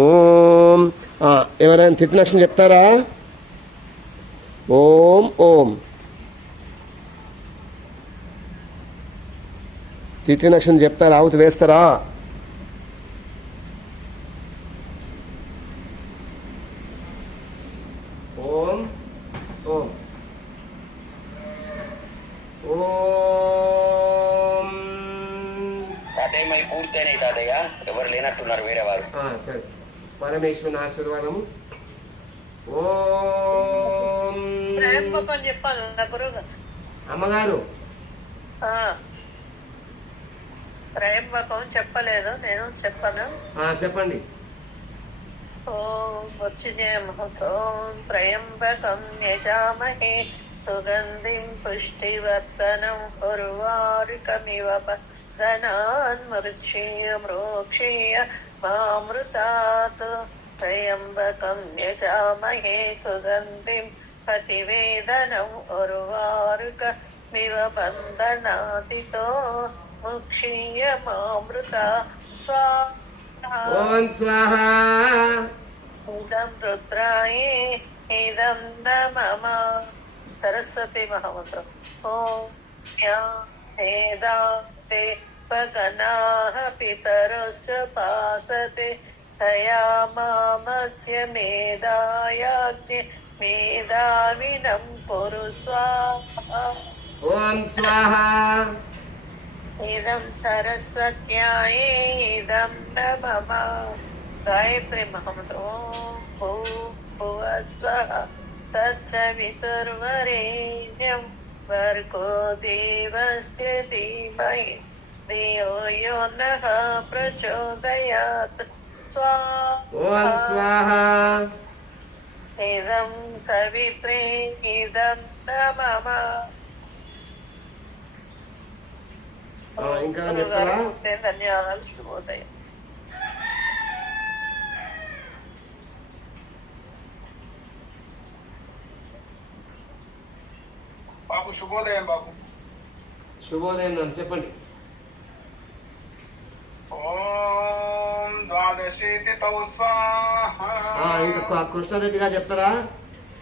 ఓం. ఎవరైనా తిట్టినక్షరం చెప్తారా? ఓం ఓం. తిట్టినక్షరం చెప్తారా? ఆవుతి వేస్తారా? ఓం ఓం. ఓం. తాతయ్య మరి పూర్తయినాయి తాతయ్య. ఎవరు లేనట్టున్నారు వేరే వారు సరే. పరమేశ్వరుని ఆశీర్వాదము. ఓం. అమ్మగారు. ప్రేమకం చెప్పలేదు నేను చెప్పను. ఆ, చెప్పండి. ఓం వచ్చినేమోం త్రయంబకం యజామహే. సుగంధిం పుష్టివర్ధనం ఉర్వారుకమివ धनान्मृक्षीय मोक्षीय मामृतात् प्रयम्बकम्यजा महे सुगन्धिं प्रतिवेदनम् उर्वारुक निव बन्दनादितो मुक्षीय मामृता। स्वाहा। स्वाहा। इदं रुद्राये इदं न मम सरस्वती महोद ॐ ते पगनाः पितरश्च पासते। हया मामध्यमेधायाज्ञे मेधाविनं कुरु स्वाहा। ॐ स्वाहा। इदं सरस्वत्याय इदं न गायत्री महमद भू भुवस्वः तत्सवितुर्वरेण्यम्। యో నః ప్రచోదయాత్ ఓం స్వాహా స్వాహ ఇదం సవిత్రే ఇదం న మమ ఆ, ఇంకా చెప్తారా? ధన్యవాదాలు శుభోదయం బాబు శుభోదయం బాబు. శుభోదయం నాన్న చెప్పండి. ఓం ద్వాదశీతి తౌ స్వాహ. ఇంకా కృష్ణారెడ్డి గారు చెప్తారా?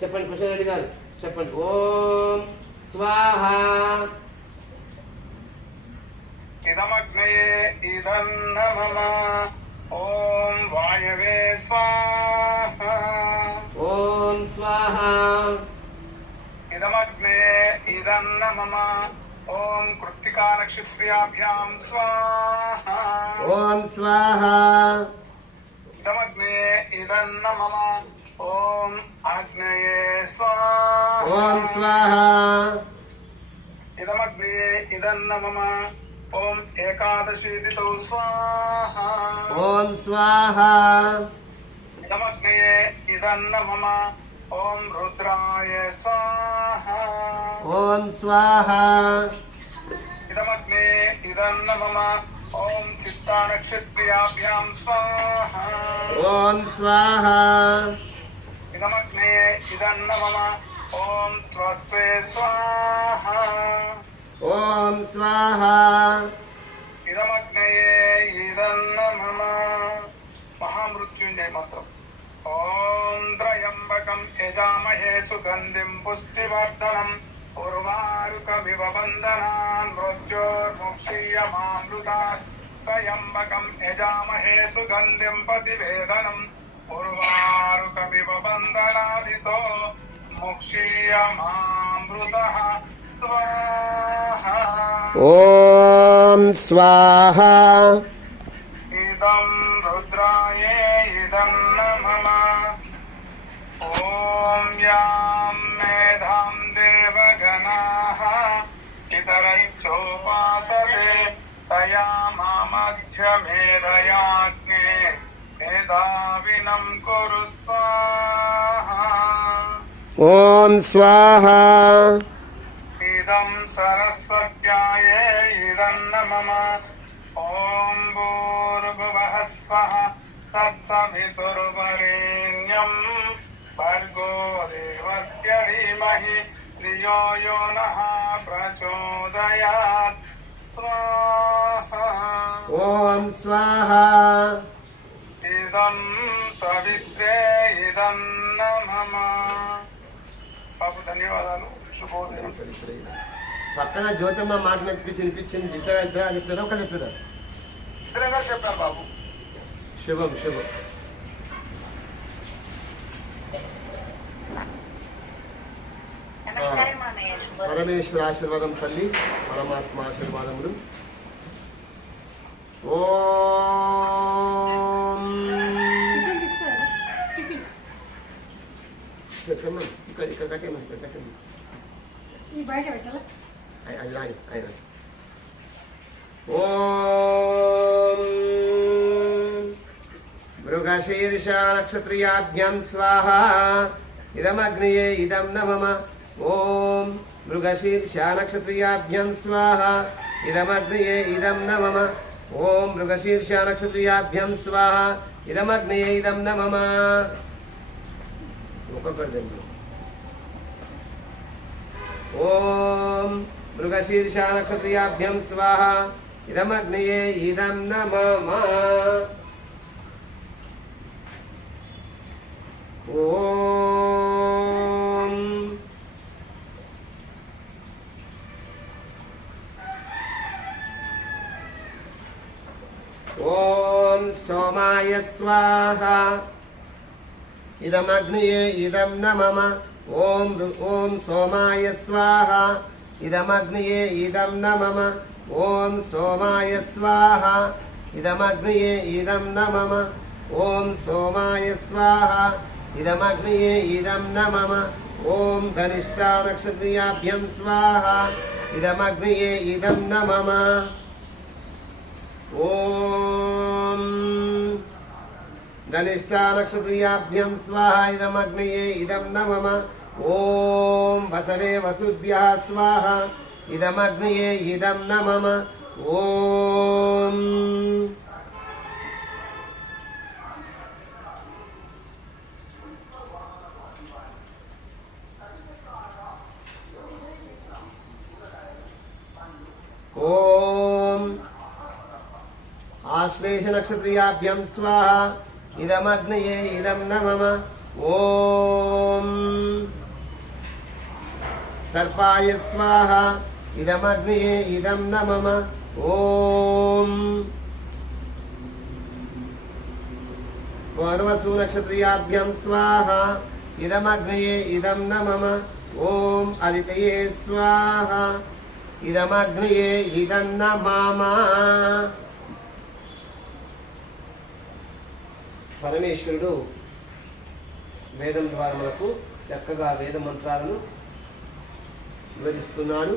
చెప్పండి కృష్ణారెడ్డి గారు చెప్పండి. ఓం స్వాహ. ఇదమగ్నయే ఇదన్న మమ ఓం వాయవే స్వాహ. ओम ॐ कृत्तिका नक्षत्र्याभ्यां स्वाहा। ॐ स्वाहा। दमग्ने इदन्न मम ॐ आग्नेये स्वाहा। ॐ स्वाहा। इदमग्ने इदन्न मम ॐ एकादशीदितौ स्वाहा। ॐ स्वाहा। इदमग्नये इदन्न मम ॐ रुद्राय स्वाहा। ॐ स्वाहा। इदमग्ने इदन्न मम ॐ चित्तानक्षत्रियाभ्यां स्वाहा। ॐ स्वाहा। इदमग्ने इदन्न मम ॐ त्वस्त्वे स्वाहा। ॐ स्वाहा। इदमग्नये इदन्न मम महामृत्युञ्जय मन्त्रम् ॐ त्र्यम्बकं यजामहे सुगन्धिं पुष्टिवर्धनम्। कुर्वारुकमिव बन्धनान् मृत्योर्मुक्षीयमामृतात् त्वयम्बकम् यजामहे सुगन्धिम् प्रतिभेदनम् कुर्वारुकमिव बन्धनादितो मुक्षीयमामृतः। स्वाहा। ॐ स्वाहा। च भेदयाज्ञे भेदाविनम् कुरु स्वाहा। ॐ स्वाहा। इदम् सरस्वत्याय इदन्न मम। ॐ भूर्भुवः भर्गो देवस्य धीमहि। धियो यो नः प्रचोदयात्। ఓం స్వాహ. ఇదం సవిత్రే ఇదం నమః. బాబు ధన్యవాదాలు. శుభోదయం. పక్కన జ్యోతమ్మ మాట నేర్పించి వినిపించింది. ఇద్దరు ఇద్దరు చెప్తారా ఒక చెప్తారా ఇద్దరం కలిసి చెప్పాం బాబు. శుభం శుభం. పరమేశ్వర ఆశీర్వాదం తల్లి పరమాత్మ ఆశీర్వాదములు. ఓం. ఇక్కడ ఇక్కడ కట్టేమ్మా ఇక్కడ కట్టేమ్మా ఈ బయట పెట్టాలా? అది రాని ఆయన ఓం. మృగశీర్ష నక్షత్రియాభ్యాం స్వాహ. ఇదమగ్నియే ఇదం నమమ. ఓం. మృగశీర్ష నక్షత్రియాభ్యాం స్వాహ. ఇదమగ్నియే ఇదం నమమ. ओम मृगशीर्षा नक्षत्रियाभ्यं स्वाहा इदमग्नय इदम न मम ओम मृगशीर्षा नक्षत्रियाभ्यं स्वाहा इदमग्नये इदम न मम ओम ॐ सोमाय स्वाहा। इदमग्निहे इदं न मम ॐ ॐ सोमाय स्वाहा। इदमग्निहे इदं न मम ॐ सोमाय स्वाहा। इदमग्नये इदं न मम ॐ सोमाय स्वाहा। इदमग्नये इदं न मम ॐ धनिष्ठा नक्षत्रियाभ्यं स्वाहा। इदमग्निये इदं न मम ॐ दलिष्ठालक्षत्रियाभ्यम् स्वाहा इदमग्नये इदं न मम ॐ वसवे वसुभ्यः स्वाहा इदमग्नेये इदं न मम ॐ ఆశ్లేష నక్షత్రియాభ్యం స్వాహ ఇదమగ్నయే ఇదం నమమ ఓం సర్పాయ స్వాహ ఇదమగ్నయే ఇదం నమమ ఓం పర్వసు నక్షత్రియాభ్యం స్వాహ ఇదమగ్నయే ఇదం నమమ ఓం అదితయే స్వాహ ఇదమగ్నయే ఇదం నమమ పరమేశ్వరుడు వేదం ద్వారా మనకు చక్కగా వేద మంత్రాలను వివరిస్తున్నాడు.